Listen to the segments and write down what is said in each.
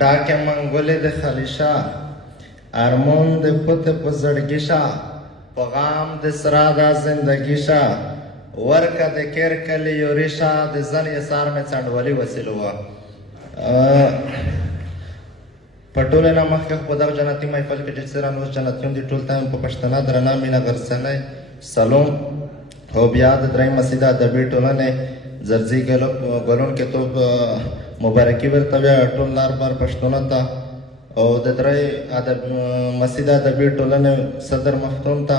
ډاکې منګولې د خلیشه ارمون د پت په زړګي شه په غام د سرا دا زندګي شه ورکه د کیر کلی یوري شه د زن یسار مې څنډولي وسیلو وه په ټولې نه مخکې په دغه جنتي محفل کې چې څران اوس جنتیون دي ټول ته په پښتنه درنه مینه غرڅنی سلام او بیا د درېیم مسجد ادبي ټولنې زرځي ګلون کې توپ مبارکي ورته بیا ټول لار بار پښتونه ته او د درې مسجد ادبي ټولنې صدر مختوم ته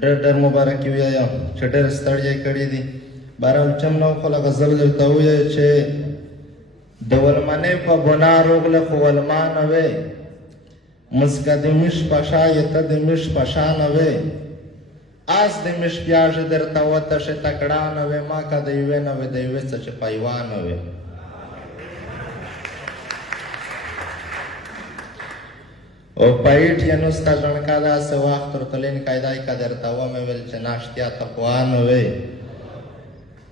ډېر ډېر مبارکي ووایم چې ډېر ستړی کړي دي بهرحال چم نو خو لکه زه درته ووایه چې د ولمنې په بنا روغله خو ولما نه وې مسکه د مش په شا یې ته د مش په شا نه وې آس د مش پیاژه درته وتشه تکړه نه وې ما که د یوې نه وې د یوې څه چې پیوا نه وې او پایټ یې نو ستا ژڼکا داسې وخت ورتلین کایدای که درته ومې ویل چې ناشتیا تقوا نه وې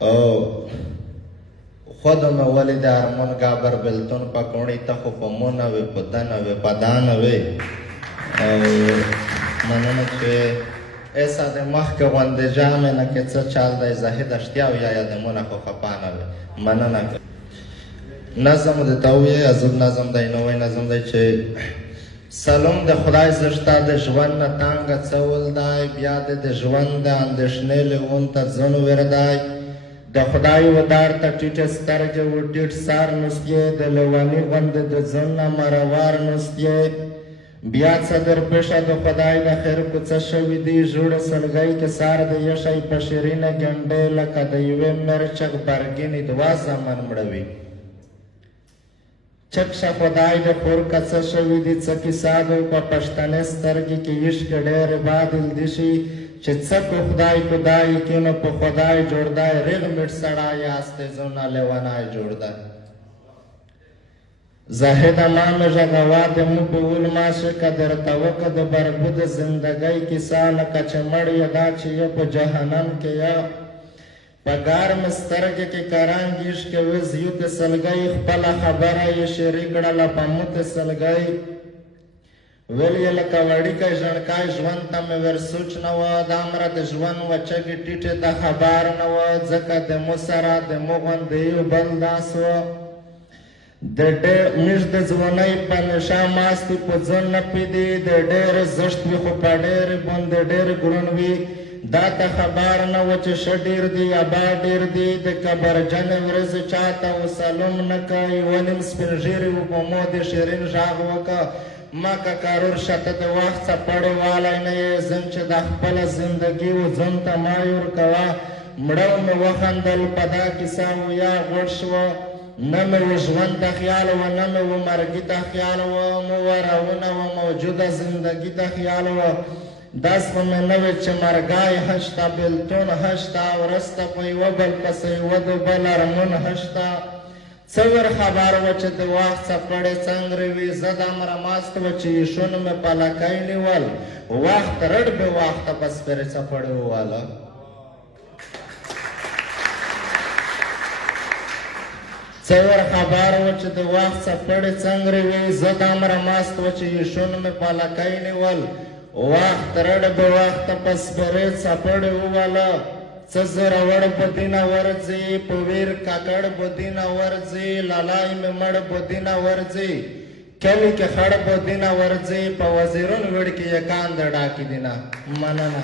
او خودم ولې د ارمون گابر بلتون پکوړی ته خو په مو نه وې په ده نه وې په دا نه وې او مننه چې ایسا د مخکې غوندې جامې نه کې څه چال دی زاهد اشتیا او یا د مونه خو خفا نه وې مننه نظم درته ووایه زه نظم دی نوی نظم دی چې سلام د خدای زشته د ژوند نه تانګه څول دی بیا د ژوند د اندېښنې لیون ته ځن وردی د خدای ودار ته ټیټه سترګې و ټیټ سار نوستې د لیوني غوندې د ځان نه مروار نوستې بیا څه در پیشه د خدای د خیر کوڅه شوي دي ژوړه سلګۍ کې سار د یشی په شیرینه ګنډې لکه د یوې مرچک برګینې دوه زمن مړوي چکشه خدای د خور کڅه شوي دي څه کیسه د په پښتنې سترګې کې عشق ډېرې بادل دي شي چې څه کو خدای خدای کې نو په خدای جوړ دی ریغ میټ سړی یاستې زونه لیونی جوړ دی زاهده ما مې غږوا د مو په ولماشه که درته وکړه د برګو د زندګۍ کیسه لکه چې مړ یې دا چې یې په جهنم کې یا په ګرمه سترګې کې کرنګ عشق وز یو د سلګۍ خپله خبره یې شریک کړله په مو د سلګۍ ویل یې لکه وړیکی ژڼکی ژوند ته مې ور سوچ نه وه د امره د ژوند وچکې ټیټې ته خبر نه وه ځکه د مو سره د مو غوندې یو بل داس وه د میږ د ځوانۍ په نشه ماستې په ځان نه پېدې د ډېرې زشت وي خو په ډېرې باندې ډېر ګرون وي دا ته خبر نه وه چې ښه ډېر دی ابا ډېر دی د کبرجنې ورځې چاته و سلام نه کوي یوه نیم سپین ږیرې و په مو د شیرین غږ وکړه ما که کارور شته د وخت څپړې والی نه یې ځم چې د خپله زندګي و ځان ته مایور کوه مړه مې وخندل په دا کیسه و یا غوړ شوه نه مې و ژوند ته خیال وه نه مې و مرګي ته خیال وه مو ورونه و موجوده زندګي ته خیال وه داس خو مې نه وې چې مرګی هشته بېلتون هشته ورسته په یوه بل پسې یوه د بل ارمون هشته څه ور خبر وه چې د وخت څپړې څنګرې وي زه د امره ماست وه چې ایشون مې پلکی نیول وخت رډ بې وخته په سپېرې څپړې وواله څه ور خبر وه چې د وخت څپړې څنګرې وي زه د امره ماست وه چې ایشون مې پلکی نیول وخت رډ بې وخته په سپېرې څپړې وواله څه زورور بدینه ورځي په ویر کاکړ بدینه ورځي لالای مې مړ بدینه ورځي کلی کې خړ بدینه ورځي په وزیرون وړ کې یې کاندې ډاکې دینه مننه